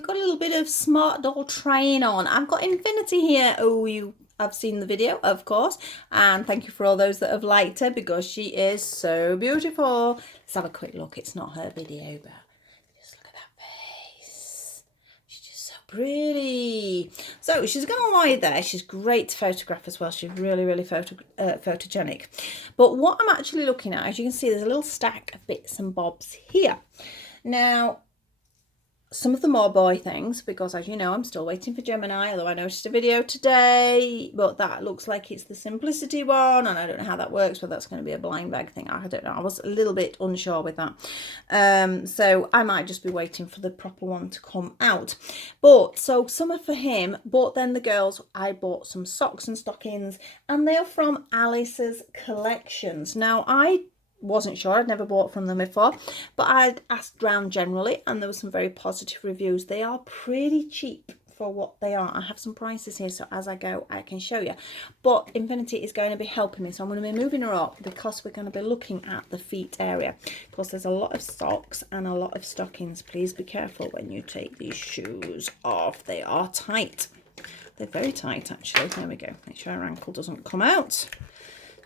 we've got a little bit of Smartdoll trying on. I've got Infinity here. Oh, you have seen the video, of course, and thank you for all those that have liked her because she is so beautiful. Let's have a quick look. It's not her video, but just look at that face. She's just so pretty. So she's gonna lie there. She's great to photograph as well. She's really, really photogenic. But what I'm actually looking at, as you can see, there's a little stack of bits and bobs here. Now, some of them are boy things because, as you know, I'm still waiting for Gemini, although I noticed a video today, but that looks like it's the simplicity one, and I don't know how that works, but that's going to be a blind bag thing. I don't know. I was a little bit unsure with that. So I might just be waiting for the proper one to come out. But so some are for him, but then the girls, I bought some socks and stockings, and they're from Alice's collections. Now, I wasn't sure, I'd never bought from them before, but I'd asked around generally and there were some very positive reviews. They are pretty cheap for what they are. I have some prices here, so as I go I can show you, but Infinity is going to be helping me, so I'm going to be moving her up because we're going to be looking at the feet area, because there's a lot of socks and a lot of stockings. Please be careful when you take these shoes off. They are tight. They're very tight actually. There we go. Make sure our ankle doesn't come out.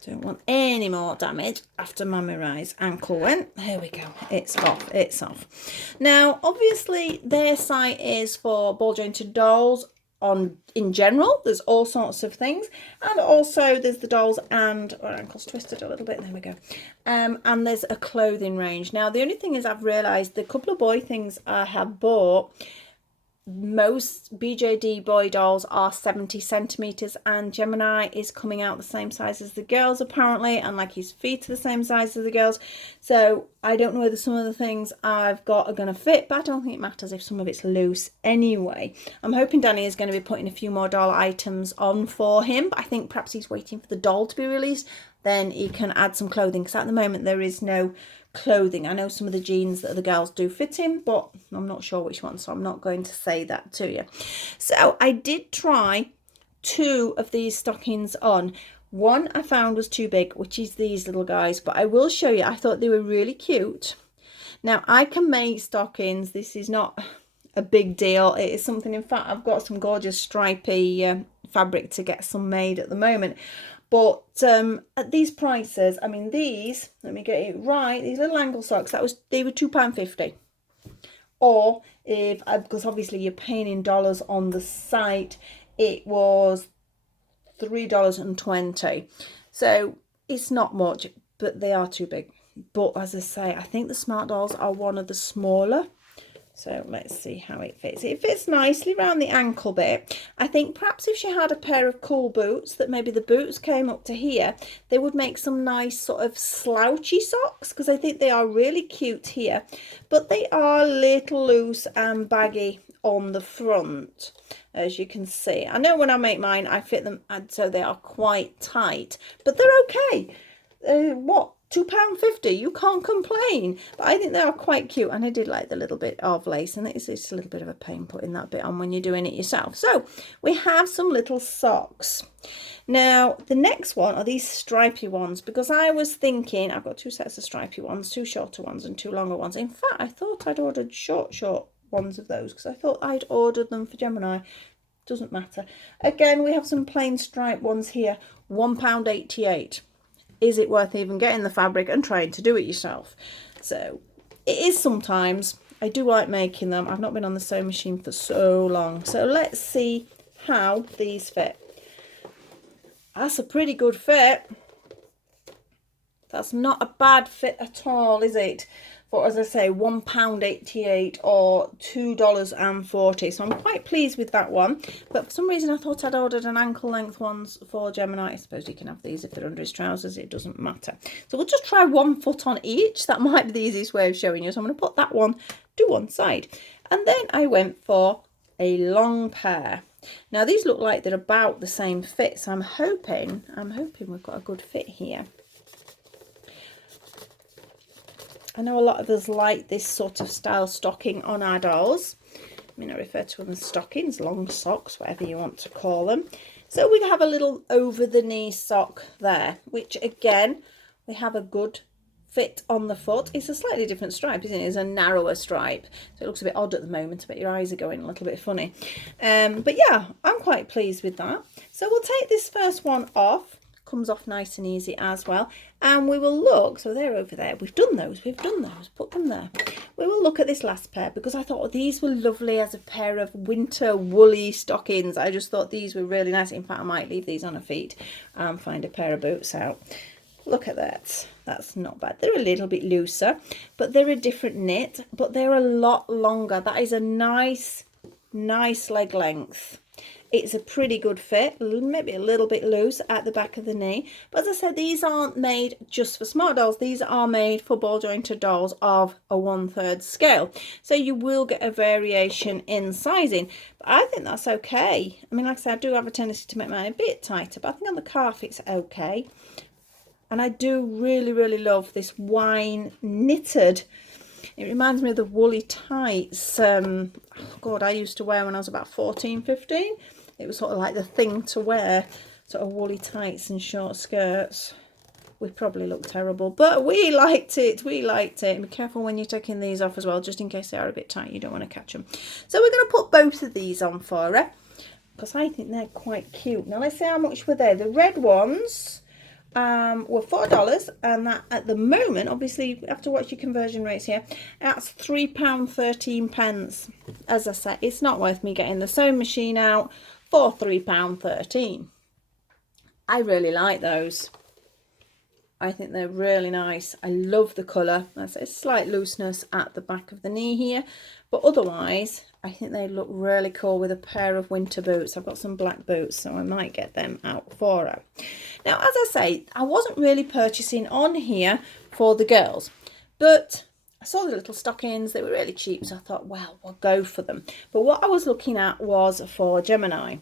Don't want any more damage after Mummy Rye's ankle went. There we go. It's off. It's off. Now, obviously, their site is for ball jointed dolls in general. There's all sorts of things. And also there's the dolls and our ankle's twisted a little bit. There we go. And there's a clothing range. Now, the only thing is I've realised the couple of boy things I have bought, most BJD boy dolls are 70 centimeters, and Gemini is coming out the same size as the girls apparently, and like his feet are the same size as the girls. So I don't know whether some of the things I've got are going to fit, but I don't think it matters if some of it's loose anyway. I'm hoping Danny is going to be putting a few more doll items on for him, but I think perhaps he's waiting for the doll to be released, then he can add some clothing, because at the moment there is no clothing. I know some of the jeans that the girls do fit him, but I'm not sure which one, so I'm not going to say that to you. So I did try 2 of these stockings on. One I found was too big, which is these little guys, but I will show you. I thought they were really cute. Now, I can make stockings. This is not a big deal. It is something, in fact, I've got some gorgeous stripy fabric to get some made at the moment. But at these prices, I mean, these, let me get it right, these little ankle socks, they were £2.50. Or if, because obviously you're paying in dollars on the site, it was $3.20. So it's not much, but they are too big. But as I say, I think the Smartdolls are one of the smaller. So let's see how it fits. It fits nicely around the ankle bit. I think perhaps if she had a pair of cool boots, that maybe the boots came up to here, they would make some nice sort of slouchy socks, because I think they are really cute here. But they are a little loose and baggy on the front, as you can see. I know when I make mine, I fit them so they are quite tight, but they're okay. What? £2.50, you can't complain. But I think they are quite cute, and I did like the little bit of lace, and it's a little bit of a pain putting that bit on when you're doing it yourself. So we have some little socks. Now the next one are these stripy ones, because I was thinking I've got 2 sets of stripy ones, 2 shorter ones and 2 longer ones. In fact, I thought I'd ordered short ones of those, because I thought I'd ordered them for Gemini. Doesn't matter. Again, we have some plain striped ones here, £1.88. Is it worth even getting the fabric and trying to do it yourself? So it is sometimes. I do like making them. I've not been on the sewing machine for so long. So let's see how these fit. That's a pretty good fit. That's not a bad fit at all, is it? For, as I say, £1.88 or $2.40. So I'm quite pleased with that one. But for some reason I thought I'd ordered an ankle length ones for Gemini. I suppose he can have these if they're under his trousers. It doesn't matter. So we'll just try 1 foot on each. That might be the easiest way of showing you. So I'm going to put that one to one side. And then I went for a long pair. Now these look like they're about the same fit. So I'm hoping we've got a good fit here. I know a lot of us like this sort of style stocking on our dolls. I mean, I refer to them as stockings, long socks, whatever you want to call them. So we have a little over the knee sock there, which again, we have a good fit on the foot. It's a slightly different stripe, isn't it? It's a narrower stripe, so it looks a bit odd at the moment. I bet your eyes are going a little bit funny. But yeah, I'm quite pleased with that. So we'll take this first one off. Comes off nice and easy as well, and we will look. So they're over there. We've done those, put them there. We will look at this last pair because I thought these were lovely as a pair of winter woolly stockings. I just thought these were really nice. In fact, I might leave these on her feet and find a pair of boots out. Look at that. That's not bad. They're a little bit looser, but they're a different knit, but they're a lot longer. That is a nice leg length. It's a pretty good fit, maybe a little bit loose at the back of the knee. But as I said, these aren't made just for smart dolls. These are made for ball jointed dolls of a 1/3 scale. So you will get a variation in sizing. But I think that's okay. I mean, like I said, I do have a tendency to make mine a bit tighter, but I think on the calf it's okay. And I do really love this wine knitted. It reminds me of the woolly tights. God, I used to wear when I was about 14, 15. It was sort of like the thing to wear, sort of woolly tights and short skirts. We probably look terrible, but we liked it. We liked it. Be careful when you're taking these off as well, just in case they are a bit tight. You don't want to catch them. So we're going to put both of these on for her because I think they're quite cute. Now let's see how much were they. The red ones were $4, and that at the moment, obviously you have to watch your conversion rates here, that's £3.13. As I said, it's not worth me getting the sewing machine out for £3.13. I really like those. I think they're really nice. I love the colour. That's a slight looseness at the back of the knee here, but otherwise I think they look really cool with a pair of winter boots. I've got some black boots, so I might get them out for her. Now, as I say, I wasn't really purchasing on here for the girls, but I saw the little stockings. They were really cheap, so I thought, well, we'll go for them. But what I was looking at was for Gemini.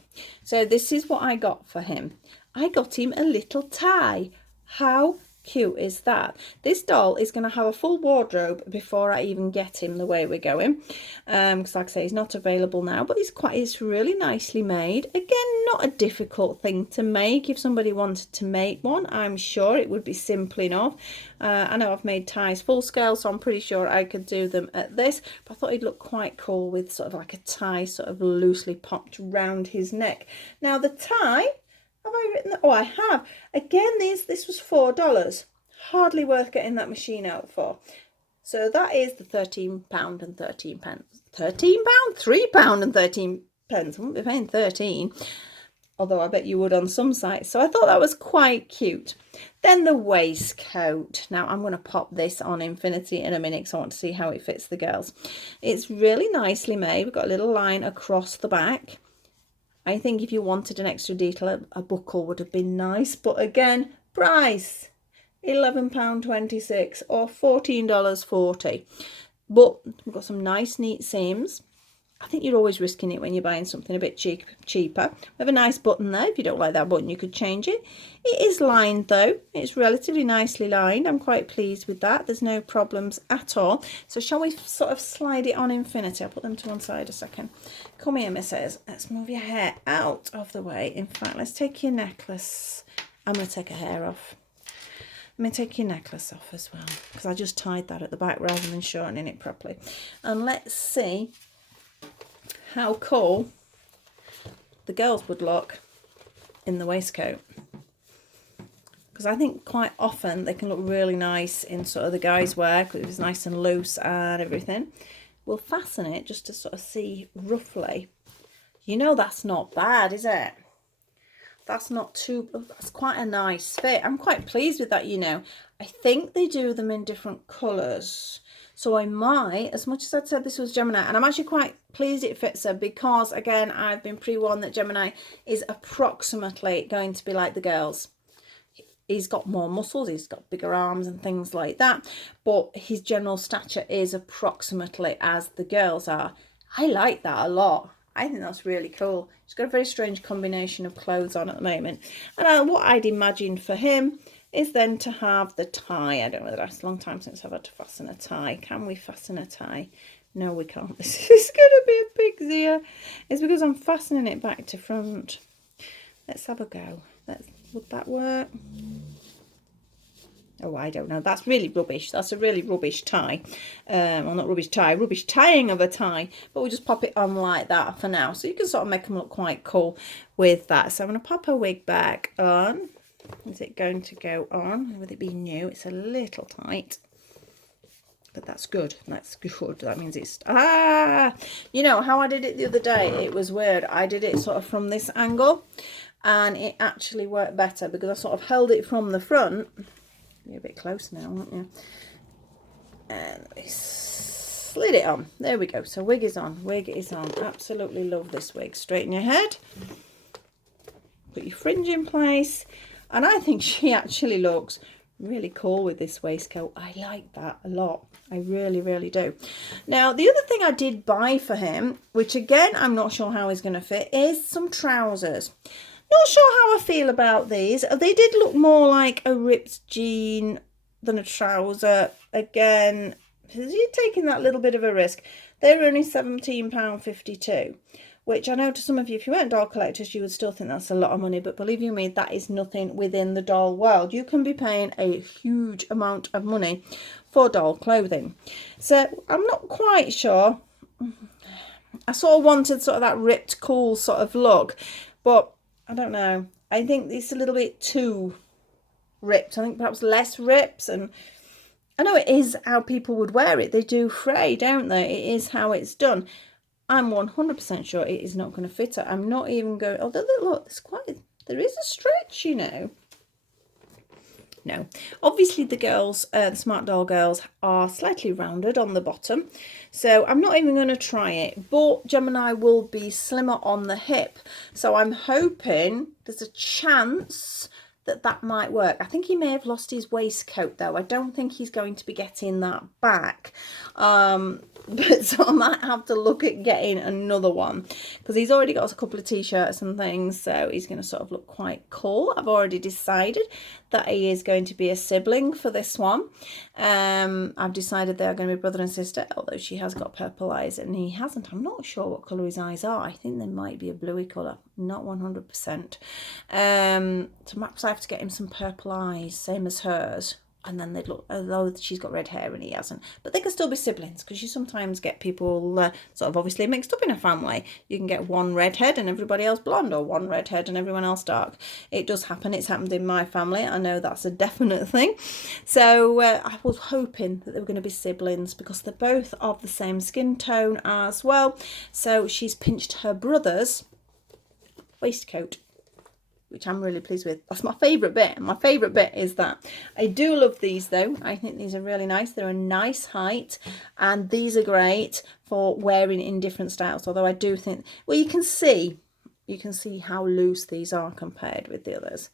So this is what I got for him. I got him a little tie. How cute is that? This doll is going to have a full wardrobe before I even get him the way we're going, because like I say, he's not available now, but it's really nicely made. Again, not a difficult thing to make. If somebody wanted to make one, I'm sure it would be simple enough. I know I've made ties full scale, so I'm pretty sure I could do them at this, but I thought he'd look quite cool with sort of like a tie sort of loosely popped round his neck. Now the tie, have I written that? Oh, I have. Again, this was $4. Hardly worth getting that machine out for. So that is the £13 and 13 pence. £13? £3 and 13 pence. I wouldn't be paying 13. Although I bet you would on some sites. So I thought that was quite cute. Then the waistcoat. Now I'm going to pop this on Infinity in a minute because I want to see how it fits the girls. It's really nicely made. We've got a little line across the back. I think if you wanted an extra detail, a buckle would have been nice. But again, price, £11.26 or $14.40. But we've got some nice neat seams. I think you're always risking it when you're buying something a bit cheaper. We have a nice button there. If you don't like that button, you could change it. It is lined though. It's relatively nicely lined. I'm quite pleased with that. There's no problems at all. So shall we sort of slide it on Infinity? I'll put them to one side a second. Come here, missus. Let's move your hair out of the way. In fact, let's take your necklace. I'm going to take her hair off. Let me take your necklace off as well, because I just tied that at the back rather than shortening it properly. And let's see how cool the girls would look in the waistcoat, because I think quite often they can look really nice in sort of the guys' wear because it's nice and loose and everything. We'll fasten it just to sort of see roughly. You know, that's not bad, is it? That's not too, that's quite a nice fit. I'm quite pleased with that, you know. I think they do them in different colours. So I might, as much as I'd said this was Gemini, and I'm actually quite pleased it fits her because, again, I've been pre-warned that Gemini is approximately going to be like the girls. He's got more muscles, he's got bigger arms and things like that, but his general stature is approximately as the girls are. I like that a lot. I think that's really cool. He's got a very strange combination of clothes on at the moment. And what I'd imagine for him is then to have the tie. I don't know whether that's a long time since I've had to fasten a tie. Can we fasten a tie? No, we can't. This is going to be a big ear. It's because I'm fastening it back to front. Let's have a go. Would that work? Oh, I don't know. That's really rubbish. That's a really rubbish tie. Well, not rubbish tie, rubbish tying of a tie. But we'll just pop it on like that for now. So you can sort of make them look quite cool with that. So I'm going to pop her wig back on. Is it going to go on? With it being new, it's a little tight. But that's good. That's good. That means it's... You know how I did it the other day? It was weird. I did it sort of from this angle. And it actually worked better because I sort of held it from the front. You're a bit close now, aren't you? And we slid it on. There we go. So wig is on. Wig is on. Absolutely love this wig. Straighten your head. Put your fringe in place. And I think she actually looks really cool with this waistcoat. I like that a lot. I really, really do. Now, the other thing I did buy for him, which again, I'm not sure how he's going to fit, is some trousers. Not sure how I feel about these. They did look more like a ripped jean than a trouser. Again, you're taking that little bit of a risk. They were only £17.52, which I know to some of you, if you weren't doll collectors, you would still think that's a lot of money. But believe you me, that is nothing within the doll world. You can be paying a huge amount of money for doll clothing. So I'm not quite sure. I sort of wanted sort of that ripped, cool sort of look, but I don't know. I think it's a little bit too ripped. I think perhaps less rips. And I know it is how people would wear it. They do fray, don't they? It is how it's done. I'm 100% sure it is not going to fit her. I'm not even going... Although, look, there is a stretch, you know. No. Obviously, the girls, the Smartdoll girls, are slightly rounded on the bottom. So I'm not even going to try it. But Gemini will be slimmer on the hip. So I'm hoping there's a chance that that might work. I think he may have lost his waistcoat, though. I don't think he's going to be getting that back. But so I might have to look at getting another one, because he's already got a couple of t-shirts and things, so he's going to sort of look quite cool. I've already decided that he is going to be a sibling for this one. I've decided they are going to be brother and sister, although she has got purple eyes and he hasn't. I'm not sure what colour his eyes are. I think they might be a bluey colour, not 100%. So perhaps I have to get him some purple eyes, same as hers. And then they'd look, although she's got red hair and he hasn't. But they can still be siblings, because you sometimes get people sort of obviously mixed up in a family. You can get one redhead and everybody else blonde, or one redhead and everyone else dark. It does happen. It's happened in my family. I know that's a definite thing. So I was hoping that they were going to be siblings, because they're both of the same skin tone as well. So she's pinched her brother's waistcoat, which I'm really pleased with. That's my favourite bit. My favourite bit is that. I do love these though. I think these are really nice. They're a nice height, and these are great for wearing in different styles. Although I do think, well, you can see how loose these are compared with the others.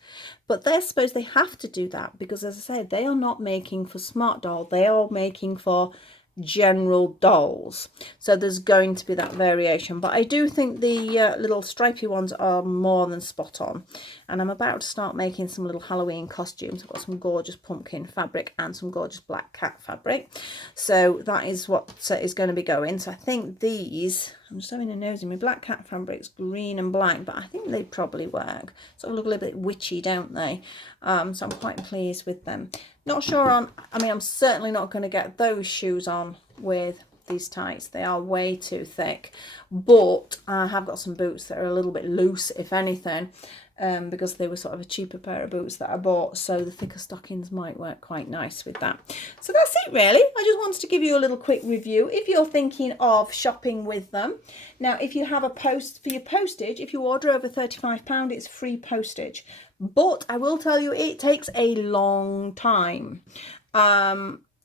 But I suppose they have to do that, because as I said, they are not making for Smartdoll. They are making for general dolls, so there's going to be that variation. But I do think the little stripy ones are more than spot on, and I'm about to start making some little Halloween costumes. I've got some gorgeous pumpkin fabric and some gorgeous black cat fabric, so that is what is going to be going. So I think these, I'm just having a nose in my black cat fabrics, green and black, but I think they probably work. Sort of look a little bit witchy, don't they? So I'm quite pleased with them. Not sure on, I mean, I'm certainly not going to get those shoes on with these tights. They are way too thick. But I have got some boots that are a little bit loose, if anything, because they were sort of a cheaper pair of boots that I bought. So the thicker stockings might work quite nice with that. So that's it really. I just wanted to give you a little quick review if you're thinking of shopping with them. Now, if you have a post for your postage, if you order over £35, it's free postage. But I will tell you, it takes a long time.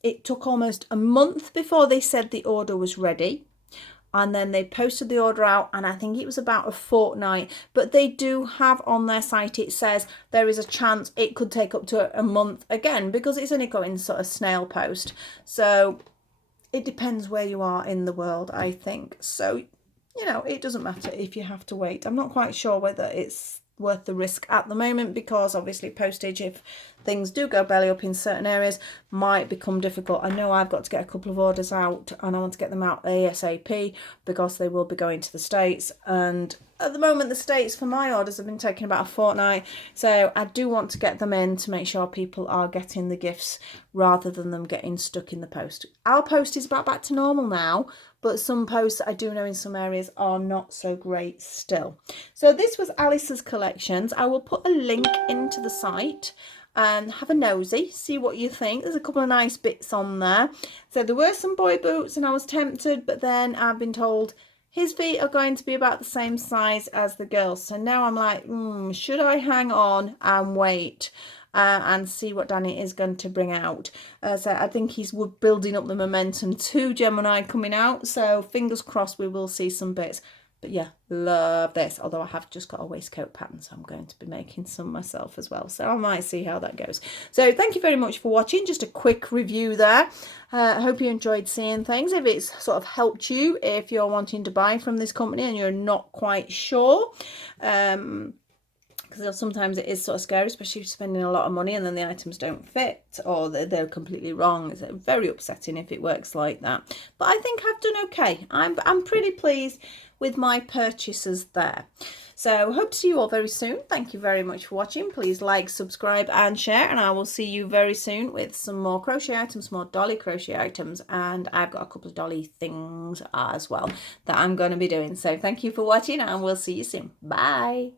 It took almost a month before they said the order was ready. And then they posted the order out, and I think it was about a fortnight. But they do have on their site, it says there is a chance it could take up to a month again, because it's only going sort of snail post. So it depends where you are in the world, I think. So, you know, it doesn't matter if you have to wait. I'm not quite sure whether it's worth the risk at the moment, because obviously postage, if things do go belly up in certain areas, might become difficult. I know I've got to get a couple of orders out, and I want to get them out ASAP because they will be going to the States, and at the moment the States for my orders have been taking about a fortnight, so I do want to get them in to make sure people are getting the gifts rather than them getting stuck in the post. Our post is back to normal now, but some posts I do know in some areas are not so great still. So this was Alice's collections. I will put a link into the site and have a nosy, see what you think. There's a couple of nice bits on there. So there were some boy boots and I was tempted, but then I've been told his feet are going to be about the same size as the girls. So now I'm like, should I hang on and wait and see what Danny is going to bring out? So I think he's building up the momentum to Gemini coming out. So fingers crossed we will see some bits. But yeah, love this. Although I have just got a waistcoat pattern, so I'm going to be making some myself as well. So I might see how that goes. So thank you very much for watching. Just a quick review there. I hope you enjoyed seeing things. If it's sort of helped you, if you're wanting to buy from this company and you're not quite sure, because sometimes it is sort of scary, especially if you're spending a lot of money and then the items don't fit, or they're completely wrong. It's very upsetting if it works like that. But I think I've done okay. I'm pretty pleased with my purchases there. So hope to see you all very soon. Thank you very much for watching. Please like, subscribe and share, and I will see you very soon with some more crochet items, more dolly crochet items, and I've got a couple of dolly things as well that I'm going to be doing. So thank you for watching, and we'll see you soon. Bye.